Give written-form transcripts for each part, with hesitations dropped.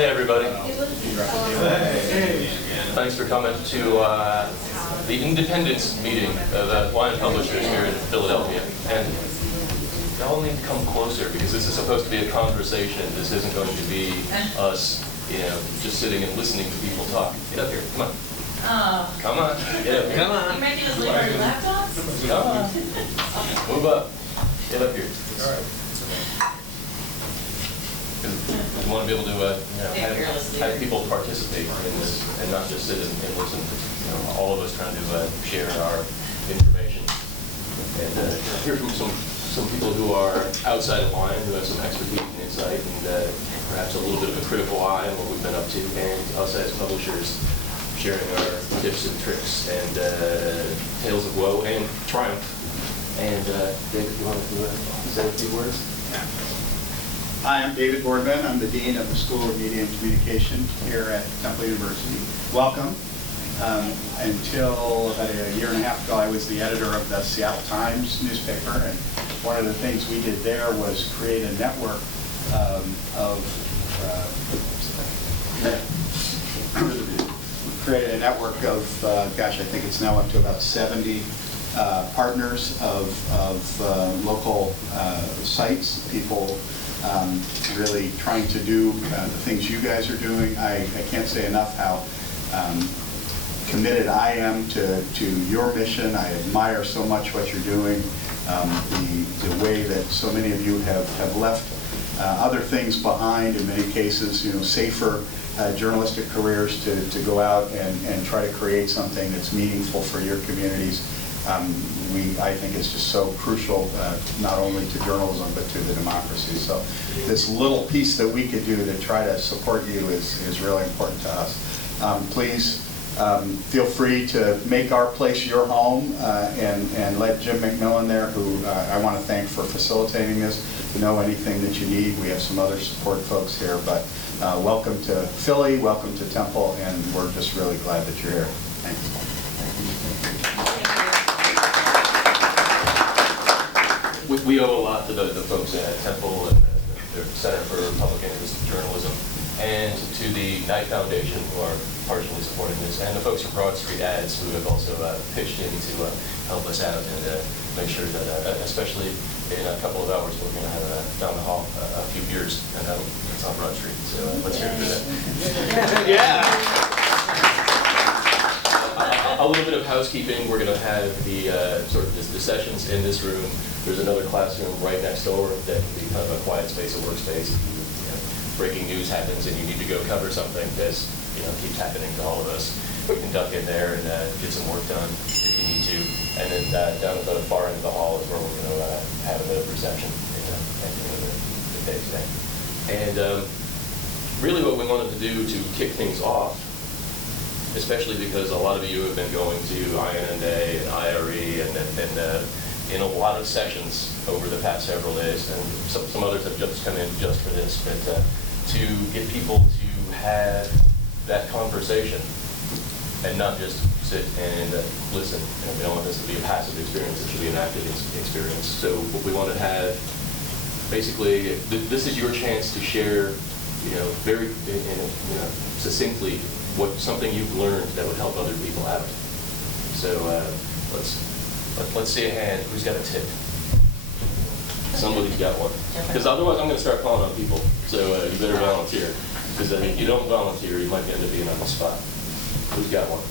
Hey everybody. Thanks for coming to the Independence meeting of Lion Publishers here in Philadelphia. And y'all need to come closer because this is supposed to be a conversation. This isn't going to be us, just sitting and listening to people talk. Get up here, come on. Oh. Come on, get up here. Come on. You're making us leave our laptops? Come on. Move up. Get up here. All right. We want to be able to have people participate in this and not just sit and listen. All of us trying to share our information and hear from some people who are outside of Lion, who have some expertise and insight, and perhaps a little bit of a critical eye on what we've been up to, and us as publishers sharing our tips and tricks and tales of woe and triumph. And David, you want to say a few words? Yeah. Hi, I'm David Boardman. I'm the Dean of the School of Media and Communication here at Temple University. Welcome. Until about a year and a half ago, I was the editor of the Seattle Times newspaper, and one of the things we did there was create a network gosh, I think it's now up to about 70 partners of local sites, people really trying to do the things you guys are doing. I can't say enough how committed I am to your mission. I admire so much what you're doing, the way that so many of you have left other things behind, in many cases, safer journalistic careers to go out and try to create something that's meaningful for your communities. I think it's just so crucial, not only to journalism, but to the democracy. So this little piece that we could do to try to support you is really important to us. Please feel free to make our place your home and let Jim McMillan there, who I want to thank for facilitating this, know anything that you need. We have some other support folks here, but welcome to Philly, welcome to Temple, and we're just really glad that you're here. Thanks. We owe a lot to the folks at Temple and the Center for Public Interest Journalism, and to the Knight Foundation, who are partially supporting this, and the folks from Broad Street Ads, who have also pitched in to help us out and make sure that, especially in a couple of hours, we're going to have down the hall a few beers, and it's on Broad Street. So let's hear it for that. Yeah. A little bit of housekeeping. We're going to have the the sessions in this room. There's another classroom right next door that can be kind of a quiet space, a workspace. Breaking news happens and you need to go cover something that's keeps happening to all of us. We can duck in there and get some work done if you need to. And then down at the far end of the hall is where we're going to have a bit of reception at the end of the day today. And really what we wanted to do to kick things off, especially because a lot of you have been going to INNA and IRE and in a lot of sessions over the past several days, and some others have just come in just for this, but to get people to have that conversation and not just sit and listen. We don't want this to be a passive experience, it should be an active experience. So what we want to have, basically, this is your chance to share, very succinctly, something you've learned that would help other people out. So let's see a hand. Who's got a tip? Somebody's got one. Because otherwise I'm going to start calling on people. So you better volunteer. Because if you don't volunteer, you might end up being on the spot. Who's got one?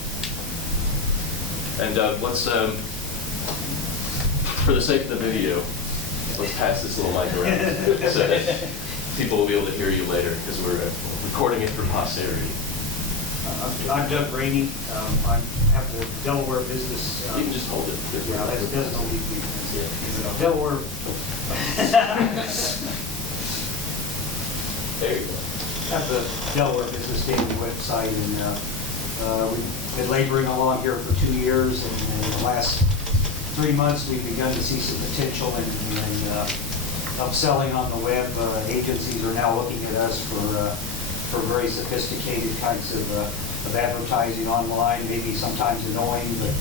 And let's, for the sake of the video, let's pass this little mic around so that people will be able to hear you later, because we're recording it for posterity. I'm Doug Rainey. I have the Delaware business. You can just hold it. Yeah, that doesn't leave me. Yeah. Delaware. There you go. I have the Delaware Business Daily website, and we've been laboring along here for 2 years, and in the last 3 months we've begun to see some potential in upselling on the web. Agencies are now looking at us for very sophisticated kinds of advertising online, maybe sometimes annoying, but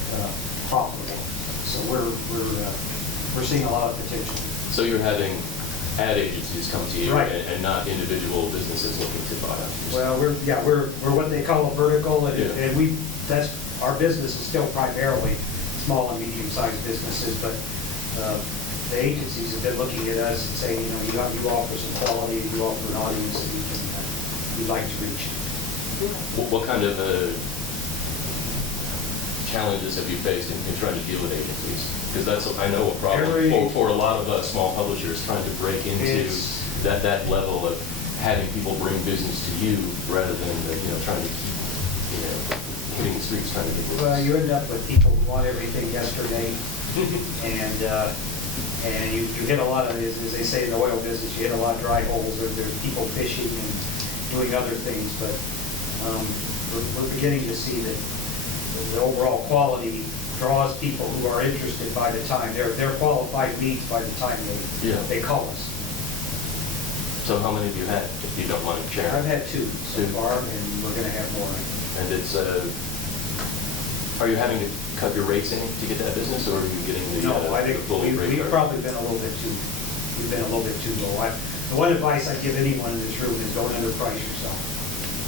profitable. So we're seeing a lot of potential. So you're having ad agencies come to you Right. and not individual businesses looking to buy up. Well, we're what they call a vertical, and Yeah. and that's, our business is still primarily small and medium-sized businesses, but the agencies have been looking at us and saying, you offer some quality, you offer an audience that we'd like to reach. What kind of challenges have you faced in trying to deal with agencies? Because that's, I know, a problem for a lot of small publishers trying to break into that level of having people bring business to you rather than trying to keep hitting the streets trying to get business. Well, you end up with people who want everything yesterday, and you hit a lot of, as they say in the oil business, you hit a lot of dry holes. There's people fishing and doing other things, but we're beginning to see that the overall quality draws people who are interested by the time. They're qualified leads by the time they call us. So how many have you had, if you don't mind sharing? I've had two so far, and we're going to have more. And it's, are you having to cut your rates any to get that business, or are you getting the No, I think fully rate we've card? probably been a little bit too, we've been a little bit too low. The one advice I give anyone in this room is don't underprice yourself.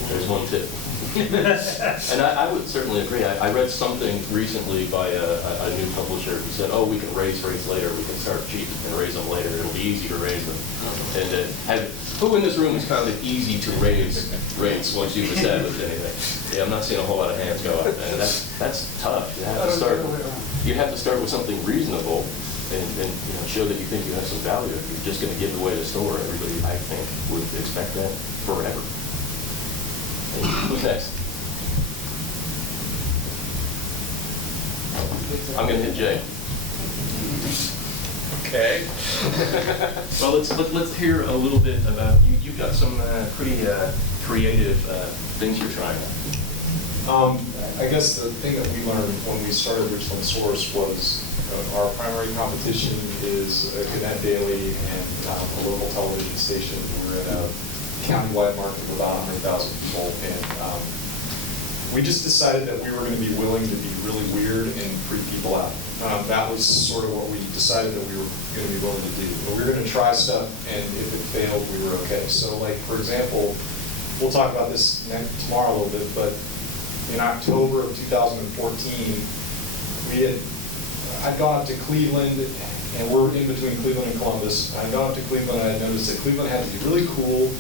There's one tip. And I would certainly agree. I read something recently by a new publisher who said, oh, we can raise rates later. We can start cheap and raise them later. It'll be easy to raise them. And who in this room is kind of easy to raise rates once you've established anything? Yeah, I'm not seeing a whole lot of hands go up. And that's tough. You have to start with something reasonable and show that you think you have some value. If you're just going to give away the store, everybody, I think, would expect that forever. Who's next? I'm going to hit Jay. Okay. Well, let's hear a little bit about you. You've got some pretty creative things you're trying. I guess the thing that we learned when we started Richland Source was our primary competition is Gannett Daily and a local television station. We're in a countywide market with about 100,000 people, and we just decided that we were going to be willing to be really weird and freak people out. That was sort of what we decided that we were going to be willing to do. But we were going to try stuff, and if it failed, we were okay. So, like, for example, we'll talk about this tomorrow a little bit, but in October of 2014, I'd gone up to Cleveland, and we're in between Cleveland and Columbus. I'd gone up to Cleveland, and I noticed that Cleveland had these really cool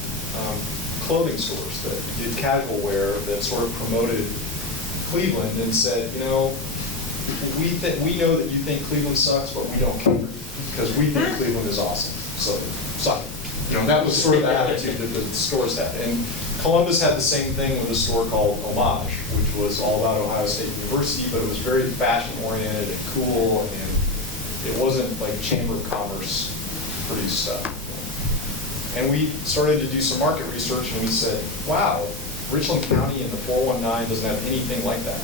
clothing stores that did casual wear that sort of promoted Cleveland and said, we know that you think Cleveland sucks, but we don't care because we think Cleveland is awesome. So suck it. That was sort of the attitude that the stores had. And Columbus had the same thing with a store called Homage, which was all about Ohio State University, but it was very fashion-oriented and cool, and it wasn't like Chamber of Commerce produced stuff. And we started to do some market research, and we said, wow, Richland County and the 419 doesn't have anything like that.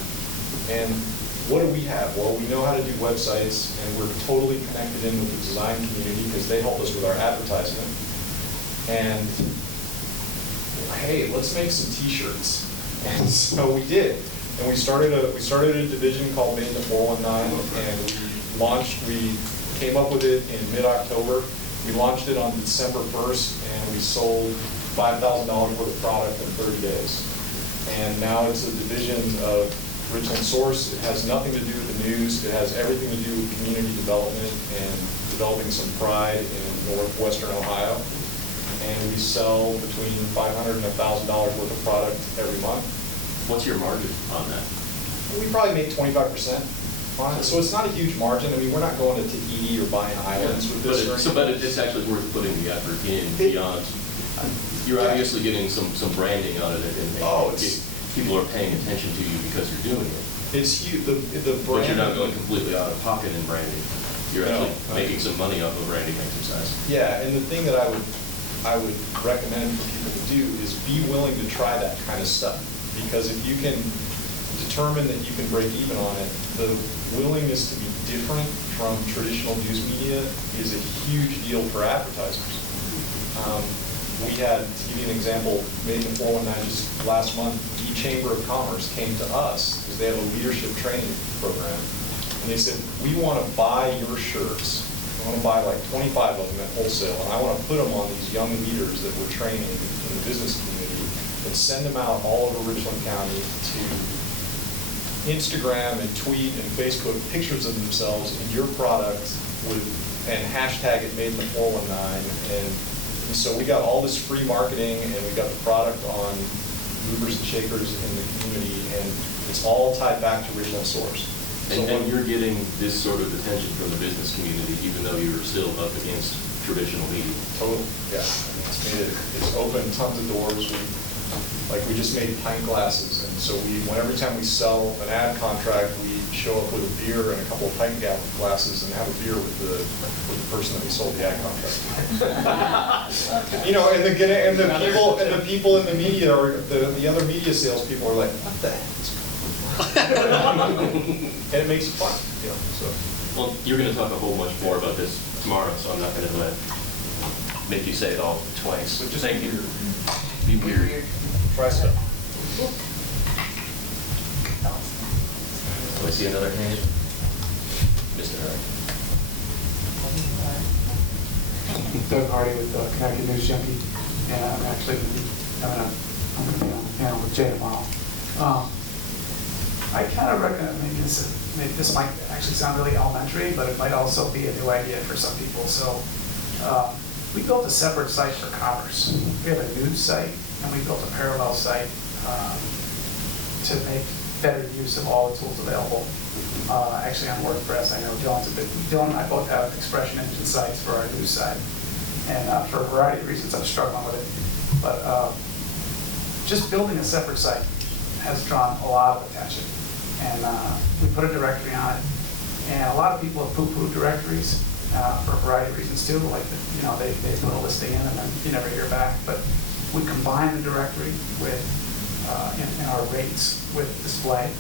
And what do we have? Well, we know how to do websites, and we're totally connected in with the design community because they help us with our advertisement. And hey, let's make some T-shirts. And so we did. And we started a division called Made in the 419, and we came up with it in mid-October. We launched it on December 1st, and we sold $5,000 worth of product in 30 days. And now it's a division of Richland Source. It has nothing to do with the news. It has everything to do with community development and developing some pride in northwestern Ohio. And we sell between $500 and $1,000 worth of product every month. What's your margin on that? We probably make 25%. So it's not a huge margin. I mean, we're not going to Tahiti or buying islands with this. But it's actually worth putting the effort in beyond. You're obviously getting some branding on it, and people are paying attention to you because you're doing it. It's huge. The brand. But you're not going completely out of pocket in branding. You're actually making some money off of branding exercise. Yeah, and the thing that I would recommend for people to do is be willing to try that kind of stuff, because if you can determine that you can break even on it, the willingness to be different from traditional news media is a huge deal for advertisers. We had, to give you an example, Made in 419 just last month, the Chamber of Commerce came to us because they have a leadership training program, and they said, we want to buy your shirts. I want to buy like 25 of them at wholesale, and I want to put them on these young leaders that we're training in the business community and send them out all over Richland County to Instagram and tweet and Facebook pictures of themselves in your product and hashtag it made in the 419. And so we got all this free marketing, and we got the product on movers and shakers in the community, and it's all tied back to original source. And you're getting this sort of attention from the business community, even though you're still up against traditional media. Totally, yeah. It's opened tons of doors. We just made pint glasses, and so every time we sell an ad contract, we show up with a beer and a couple of pint glasses and have a beer with the person that we sold the ad contract to. You know, and the people in the media, or the other media salespeople are like, what the heck is going on? And it makes it fun, you know. So. Well, you're going to talk a whole bunch more about this tomorrow, so I'm not going to make you say it all twice. So just thank you. Be weird. Try stuff. Do I see another hand? Mr. Hurd. Doug Hardy with Connecticut News Junkie, and I'm actually going to be on the panel with Jay tomorrow. I kind of recommend, maybe this might actually sound really elementary, but it might also be a new idea for some people. So we built a separate site for commerce. We have a news site, and we built a parallel site to make better use of all the tools available. Actually on WordPress, I know Dylan and I both have expression engine sites for our news site. And for a variety of reasons, I'm struggling with it. But just building a separate site has drawn a lot of attention. And we put a directory on it. And a lot of people have poo-pooed directories for a variety of reasons too. Like, they put a listing in and then you never hear back. But we combine the directory with in our rates with display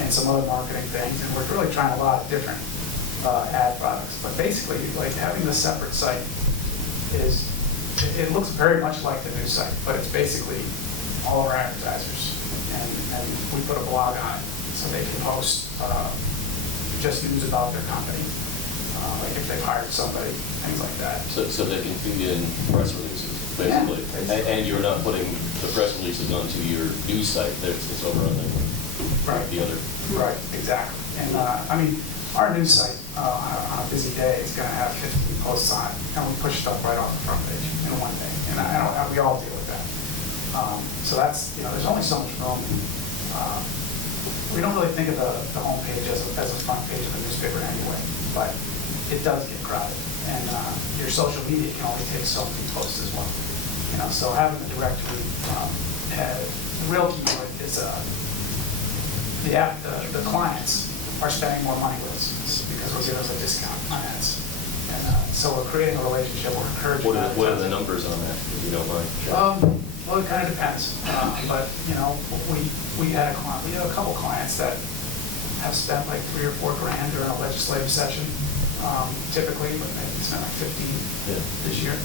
and some other marketing things. And we're really trying a lot of different ad products. But basically, like having the separate site it looks very much like the news site, but it's basically all of our advertisers. And we put a blog on it so they can post just news about their company, like if they've hired somebody, things like that. So they can feed in press releases, basically. Yeah. And you're not putting the press releases onto your news site, it's over on the other. Right, exactly. And I mean, our news site on a busy day is going to have 15 posts on it, and we push stuff right off the front page in one day. And we all deal with that. So that's, there's only so much room. We don't really think of the home page as a front page of a newspaper anyway, but it does get crowded. And your social media can only take so many posts as well. So having the directory, the real key to it is the clients are spending more money with us because we're giving us a discount on ads. And so we're creating a relationship, we're encouraging What are the numbers on that, if you don't mind? Well, it kind of depends. But, we had a couple clients that have spent like $3 or $4 grand during a legislative session, typically, but maybe spent like 15 this year.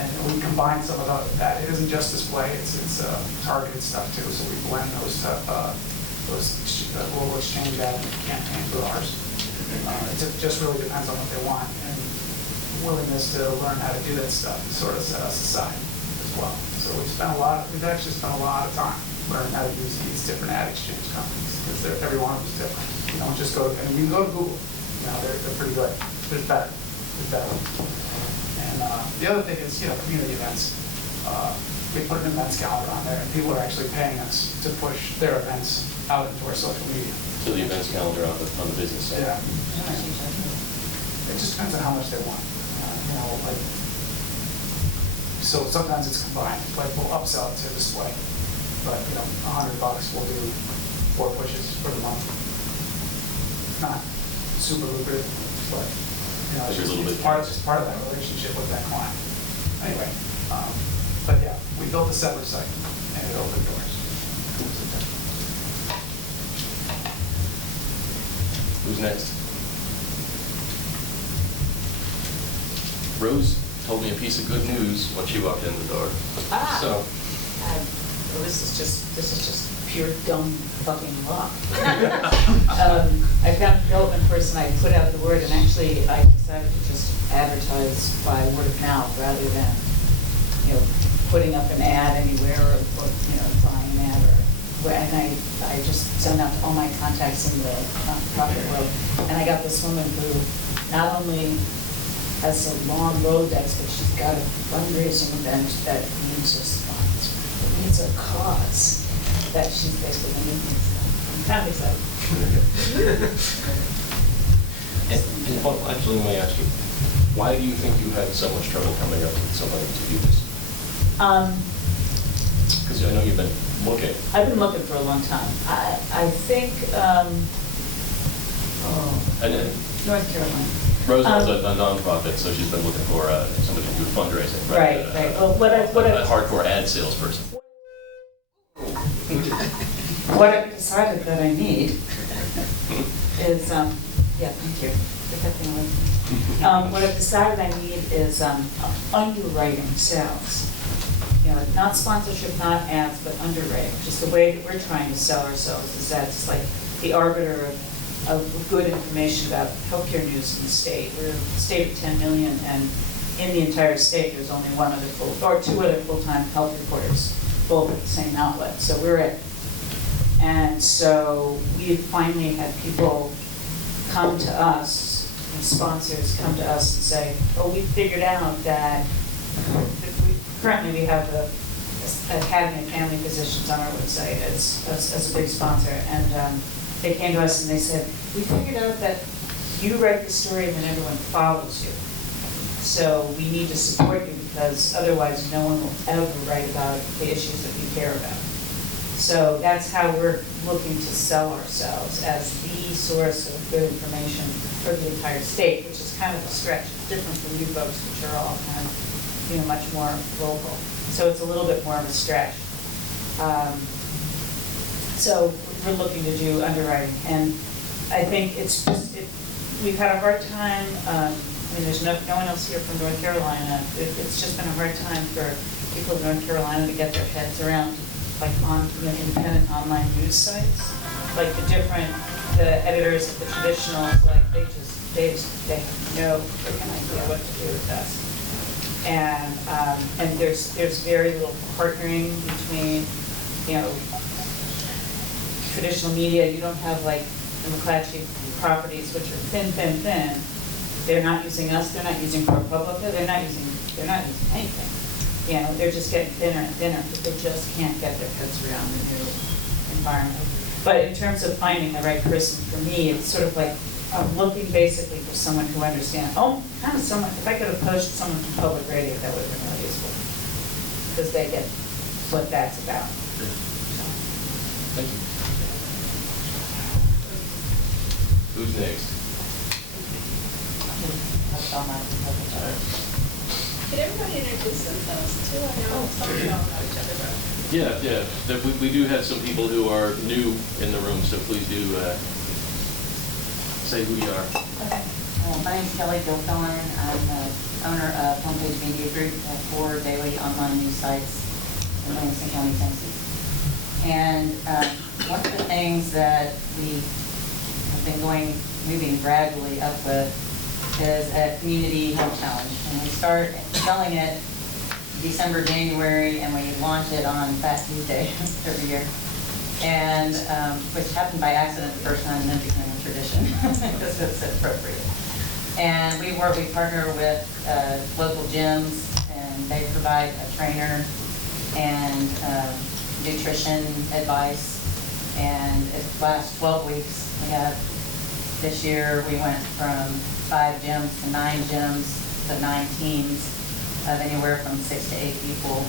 And we combine some of that. It isn't just display, it's targeted stuff too. So we blend those little exchange ad campaigns with ours. It just really depends on what they want, and willingness to learn how to do that stuff sort of set us aside as well. So we've actually spent a lot of time learning how to use these different ad exchange companies because every one of them is different. You don't just go to, and you can go to Google. They're pretty good. There's better. And the other thing is, community events. We put an events calendar on there, and people are actually paying us to push their events out into our social media. So the events calendar on the business side? Yeah. It just depends on how much they want. So sometimes it's combined. Like we'll upsell it to display, but $100 we'll do 4 pushes for the month. Not super lucrative, but it's part of that relationship with that client. Anyway, but yeah, we built a separate site and it opened doors. Who's next? Rose told me a piece of good news when she walked in the door. Ah. So, Well, this is just pure dumb fucking luck. I found a development person, I put out the word, and actually I decided to just advertise by word of mouth rather than, putting up an ad anywhere or, buying an ad or, and I just sent out to all my contacts in the nonprofit world. And I got this woman who not only has a long Rolodex, but she's got a fundraising event that needs a sponsor, that needs a cause, that she's basically making. I'm kind of excited. Actually, let me ask you, why do you think you had so much trouble coming up with somebody to do this? Because I know you've been looking. I've been looking for a long time. I think, And then North Carolina. Roseanne's a nonprofit, so she's been looking for somebody to do fundraising. Right, right. Well, A hardcore ad salesperson. What I've decided that I need is, yeah, thank you. Get that thing away. What I've decided I need is underwriting sales. Not sponsorship, not ads, but underwriting. Just the way that we're trying to sell ourselves is that it's like the arbiter of good information about healthcare news in the state. We're a state of 10 million, and in the entire state, there's only two other full-time health reporters, both at the same outlet. So we're it. And so we finally had people come to us, sponsors come to us and say, oh, we figured out that currently we have the Academy of Family Physicians on our website as a big sponsor. And they came to us and they said, we figured out that you write the story and then everyone follows you. So we need to support you because otherwise no one will ever write about the issues that we care about. So that's how we're looking to sell ourselves, as the source of good information for the entire state, which is kind of a stretch. It's different from you folks, which are all kind of, much more local. So it's a little bit more of a stretch. So we're looking to do underwriting, and I think we've had a hard time. There's no one else here from North Carolina. It's just been a hard time for people in North Carolina to get their heads around, like on independent online news sites, like the editors of the traditionals, like they have no freaking idea what to do with us. And there's very little partnering between, traditional media. You don't have like the McClatchy properties, which are thin. They're not using us. They're not using ProPublica. They're not using anything. They're just getting thinner and thinner, but they just can't get their heads around the new environment. But in terms of finding the right person, for me, it's sort of like I'm looking basically for someone who understands. Kind of someone. If I could have poached someone from public radio, that would have been really useful, because they get what that's about. Thank you. Who's next? Can everybody introduce themselves too? I know some of y'all know each other, but. Yeah. We do have some people who are new in the room, so please do say who you are. Okay. My name's Kelly Gilthorne. I'm the owner of Homepage Media Group at 4 daily online news sites in Lansing County, Tennessee. And one of the things that we have been moving gradually up with is a community health challenge. And we start selling it December, January, and we launch it on Fat Tuesday every year. And which happened by accident the first time and then became a tradition because it's appropriate. And we partner with local gyms, and they provide a trainer and nutrition advice. And it lasts 12 weeks. This year we went from 5 gyms to 9 gyms to 9 teams of anywhere from 6 to 8 people.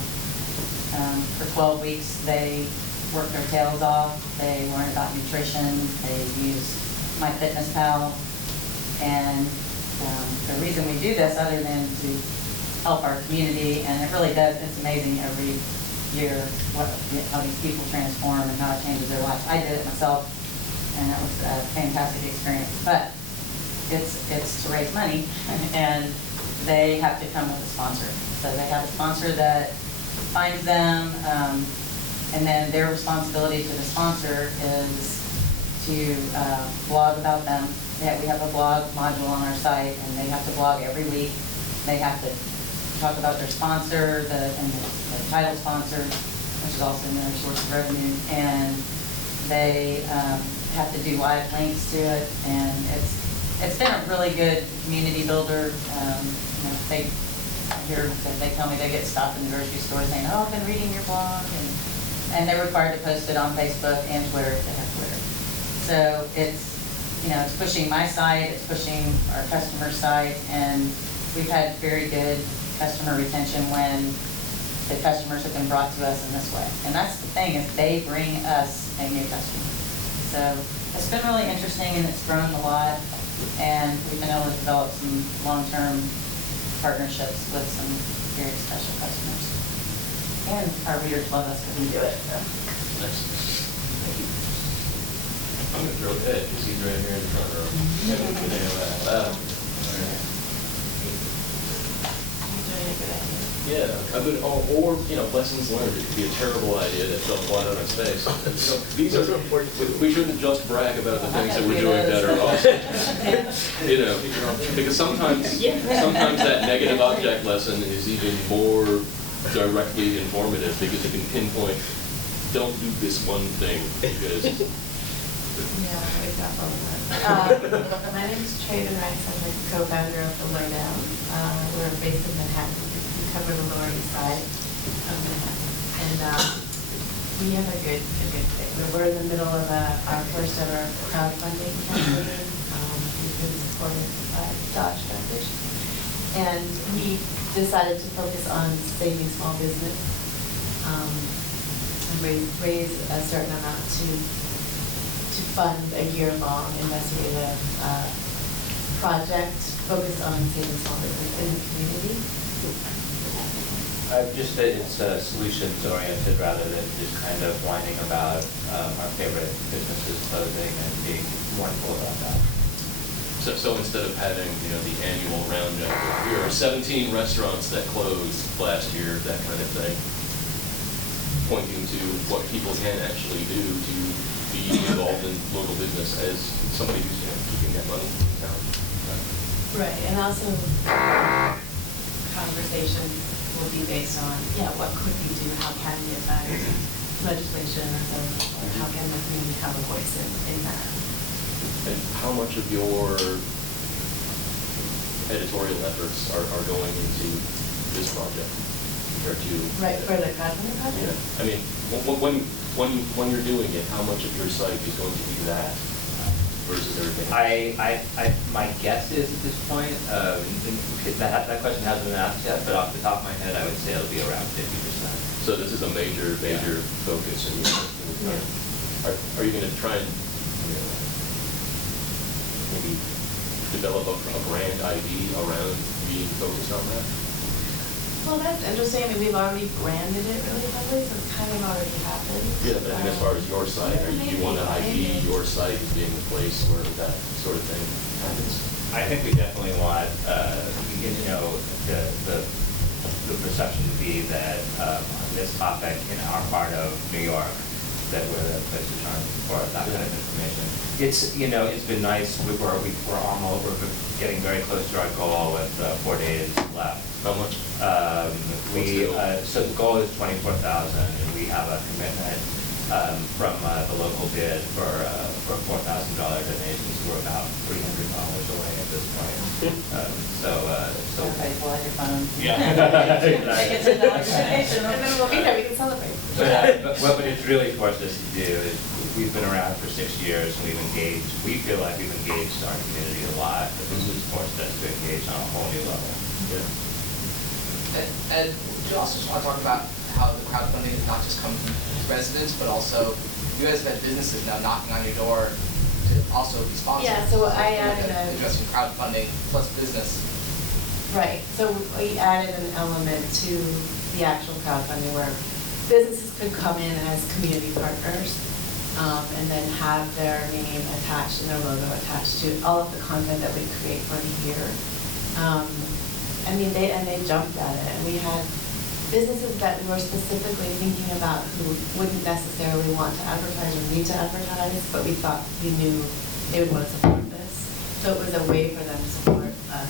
For 12 weeks they work their tails off. They learn about nutrition. They use MyFitnessPal. And the reason we do this, other than to help our community, and it really does, it's amazing every year how these people transform and how it changes their lives. I did it myself, and that was a fantastic experience. But it's to raise money, and they have to come with a sponsor. So they have a sponsor that finds them And then their responsibility to the sponsor is to blog about them. We have a blog module on our site, and they have to blog every week. They have to talk about their sponsor, and the title sponsor, which is also another source of revenue. And they have to do live links to it, and it's been a really good community builder. They tell me they get stopped in the grocery store saying, "Oh, I've been reading your blog," and they're required to post it on Facebook and Twitter if they have Twitter. So it's pushing my site, it's pushing our customer site, and we've had very good customer retention when the customers have been brought to us in this way. And that's the thing, is they bring us a new customer. So it's been really interesting, and it's grown a lot, and we've been able to develop some long-term partnerships with some very special customers. And our readers love us because we do it. So. I'm going to throw it ahead because he's right here in the front row. Yeah, a good, or lessons learned. It could be a terrible idea that fell flat on its face. So these are we shouldn't just brag about the things that we're doing that are awesome. Because sometimes that negative object lesson is even more directly informative because it can pinpoint, don't do this one thing because. Yeah, exactly. My name is Traden Rice. I'm the co-founder of the Lowdown. We're based in Manhattan. We cover the Lower East Side of Manhattan, and we have a good thing. We're in the middle of our first ever crowdfunding campaign. We've been supported by Dodge Foundation, and we decided to focus on saving small business and raise a certain amount to fund a year-long investigative project focused on saving small business in the community. Just that it's solutions-oriented rather than just kind of whining about our favorite businesses closing and being mournful about that. So instead of having the annual roundup, here are 17 restaurants that closed last year, that kind of thing, pointing to what people can actually do to be involved in local business as somebody who's keeping that money in town. Right, and also conversations will be based on, what could we do, how can we affect legislation or how can the community have a voice in that? And how much of your editorial efforts are going into this project compared to? Right, for the crowdfunding project? Yeah, I mean, when you're doing it, how much of your site is going to be that versus everything else? My guess is at this point, that question hasn't been asked yet, but off the top of my head, I would say it'll be around 50%. So this is a major focus in your Yeah. Are you going to try and maybe develop a brand ID around being focused on that? Well, that's interesting. I mean, we've already branded it really heavily, so it's kind of already happened. Yeah, but I mean, as far as your site, do you want to ID your site as being the place where that sort of thing happens? I think we definitely want, the perception to be that on this topic in our part of New York, that we're the place to turn for that kind of information. It's been nice. We're almost getting very close to our goal with 4 days left. How much? So the goal is 24,000, and we have a commitment from the local bid for $4,000 donations. We're about $300 away at this point. Everybody pull out your phone. Yeah. Make it $10 donation. And then we'll be there, we can celebrate. But what it's really forced us to do is we've been around for 6 years, and we feel like we've engaged our community a lot, but this has forced us to engage on a whole new level. Yeah. And you also just want to talk about how the crowdfunding is not just coming from residents, but also you guys have had businesses now knocking on your door to also be sponsors. Yeah, so I added addressing crowdfunding plus business. Right, so we added an element to the actual crowdfunding where businesses could come in as community partners and then have their name attached and their logo attached to all of the content that we create for the year. They jumped at it, and we had businesses that we were specifically thinking about who wouldn't necessarily want to advertise or need to advertise, but we thought we knew they would want to support this. So it was a way for them to support us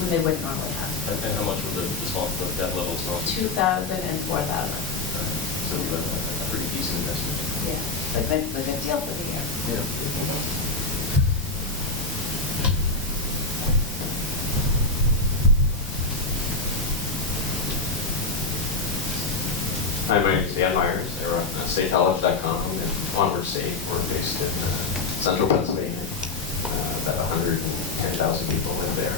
when they wouldn't normally have. And how much was the small, that level small? 2,000 and 4,000. So we got a pretty decent investment. Yeah, but a good deal for the year. Yeah. Hi, my name is Dan Myers. I run statecollege.com and Onward State. We're based in central Pennsylvania. About 110,000 people live there.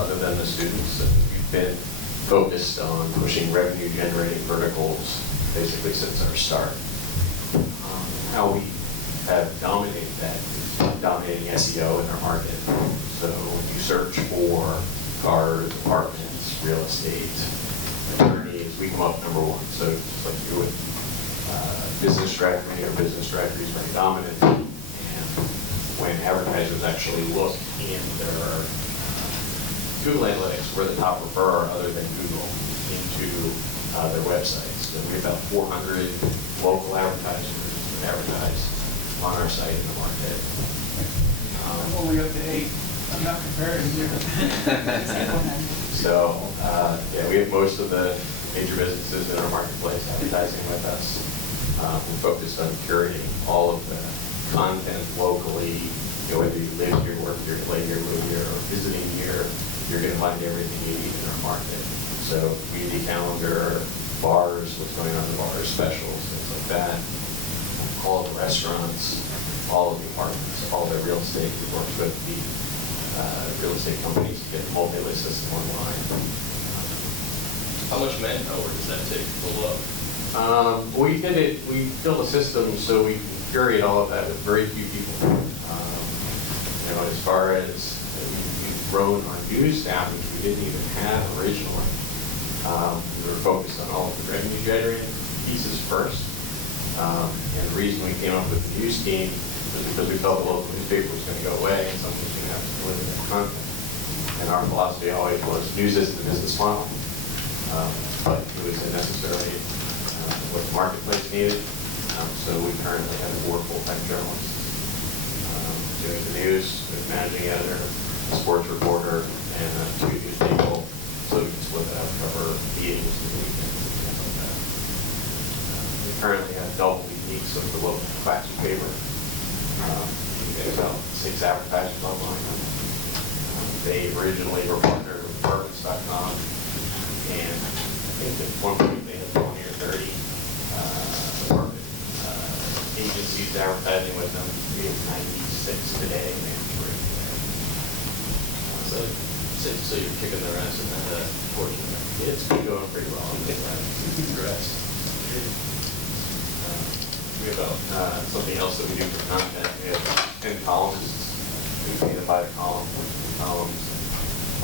Other than the students, we've been focused on pushing revenue-generating verticals basically since our start. How we have dominated that is dominating SEO in our market. So when you search for cars, apartments, real estate, attorneys, we come up number one. So just like you would, business directory or business directory is very dominant. And when advertisers actually look in their Google Analytics, we're the top referrer other than Google into their websites. So we have about 400 local advertisers that advertise on our site in the market. I'm only up to 8. I'm not comparing here. So, yeah, we have most of the major businesses in our marketplace advertising with us. We're focused on curating all of the content locally. You know, whether you live here, work here, play here, move here, or visiting here, you're going to find everything you need in our market. So, community calendar, bars, what's going on in the bars, specials, things like that. All the restaurants, all of the apartments, all the real estate. We work with the real estate companies to get the multi-list system online. How much manpower does that take to pull up? We built a system so we can curate all of that with very few people. You know, as far as we've grown our news staff, which we didn't even have originally. We were focused on all of the revenue generating pieces first. And the reason we came up with the news team was because we felt the local newspaper was going to go away and someone was going to have to deliver that content. And our philosophy always was news isn't the business model, but it was necessarily what the marketplace needed. So we currently have 4 full-time journalists doing the news, with managing editor, a sports reporter, and 2 news people, so we can split that up, cover meetings and weekends and things like that. We currently have double the uniques of the local classic paper. We have about 6 advertisers online. They originally were partnered with apartments.com, and I think at one point they had 20 or 30 apartment agencies advertising with them. We have 96 today, and they have 3 today. So you're kicking their ass in that portion of it. It's been going pretty well. Congrats. We have something else that we do for content. We have 10 columnists. We pay them by the column. Columns.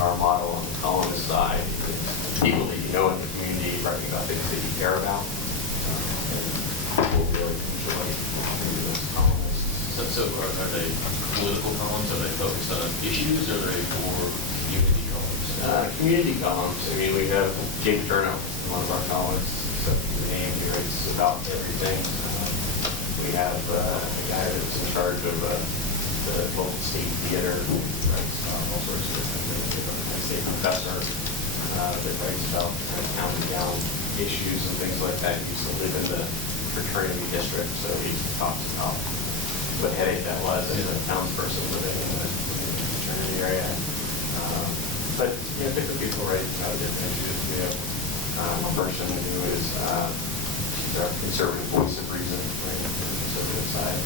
Our model on the columnist side is people that you know in the community writing about things that you care about. And people really enjoy reading those columnists. So are they political columns? Are they focused on issues, or are they more community columns? Community columns. I mean, we have Jake Turno, one of our columnists. So the name he writes about everything. We have a guy that's in charge of the local state theater, writes all sorts of different things. We have a state professor that writes about kind of counting down issues and things like that. He used to live in the fraternity district, so he talks about what headache that was as a townsperson living in the fraternity area. But yeah, different people write about different issues. We have a person who is our conservative voice of reason, right, on the conservative side.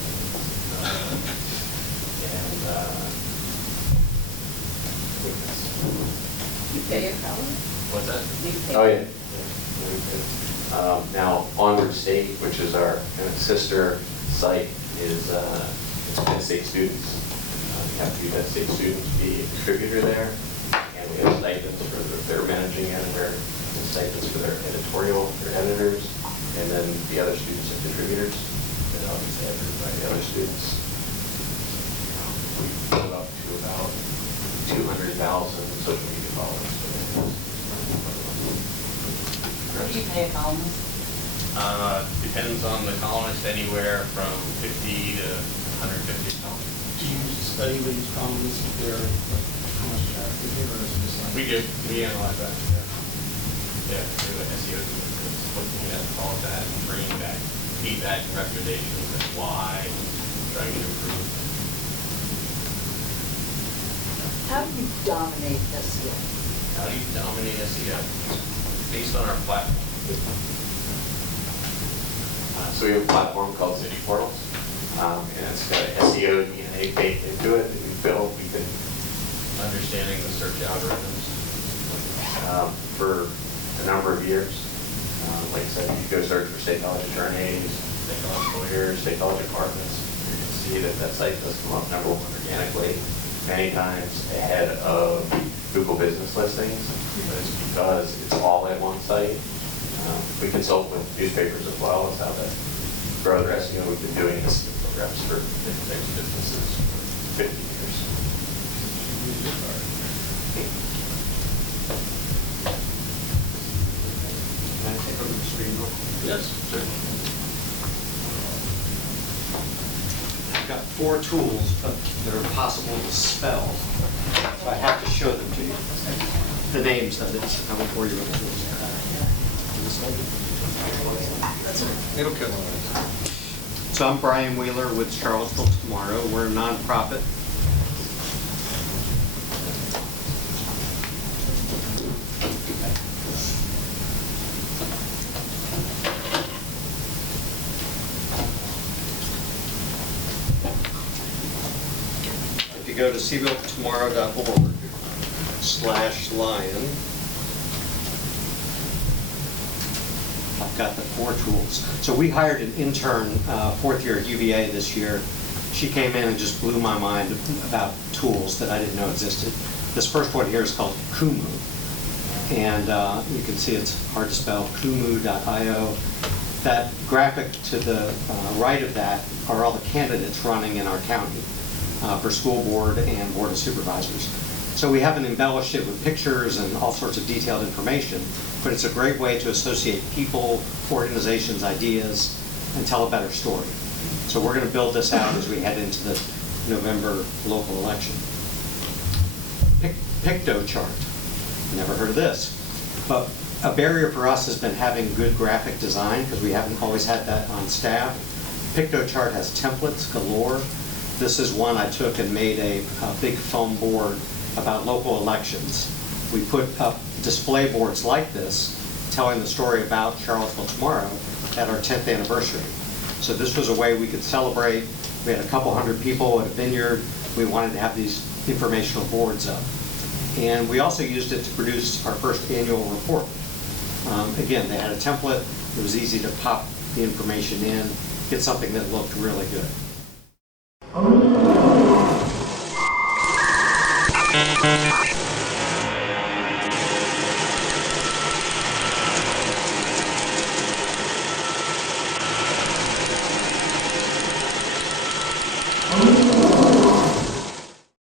You pay your column? What's that? Oh, yeah. Now, Onward State, which is our kind of sister site, is it's Penn State students. You have to be Penn State students to be a contributor there, and we have stipends for their managing editor, and stipends for their editorial, their editors, and then the other students are contributors, and obviously edited by the other students. We built up to about 200,000 social media followers. do you pay a columnist? Depends on the columnist, anywhere from 50 to 150 dollars. Do you study with these columnists, if they're, like, how much traffic they get, or is it just like? We do, we analyze that, yeah. Yeah, we do an SEO, looking at all of that, and bringing back feedback and recommendations and why, trying to improve. How do you dominate SEO? How do you dominate SEO? Based on our platform. So we have a platform called City Portals, and it's got an SEO DNA baked into it that we built. We've been understanding the search algorithms for a number of years. Like I said, you go search for state college attorneys, state college lawyers, state college apartments. You can see that that site does come up #1 organically, many times ahead of Google business listings. But it's because it's all at one site. We consult with newspapers as well as how to grow their SEO. We've been doing this programs for different types of businesses for 50 years. Can I take over the screen real quick? Yes, certainly. I've got 4 tools that are possible to spell, so I have to show them to you. The names, that is, I won't bore you with the tools. It'll come on. So I'm Brian Wheeler with Charlottesville Tomorrow. We're a nonprofit. If you go to SeavilTomorrow.org/lion, I've got the 4 tools. So we hired an intern, 4th year at UVA this year. She came in and just blew my mind about tools that I didn't know existed. This first one here is called Kumu. And you can see it's hard to spell, kumu.io. That graphic to the right of that are all the candidates running in our county for school board and board of supervisors. So we haven't embellished it with pictures and all sorts of detailed information, but it's a great way to associate people, organizations, ideas, and tell a better story. So we're going to build this out as we head into the November local election. Pictochart. Never heard of this. But a barrier for us has been having good graphic design because we haven't always had that on staff. Pictochart has templates galore. This is one I took and made a big foam board about local elections. We put up display boards like this telling the story about Charlottesville Tomorrow at our 10th anniversary. So this was a way we could celebrate. We had a couple hundred people at a vineyard. We wanted to have these informational boards up. And we also used it to produce our first annual report. Again, they had a template. It was easy to pop the information in, get something that looked really good.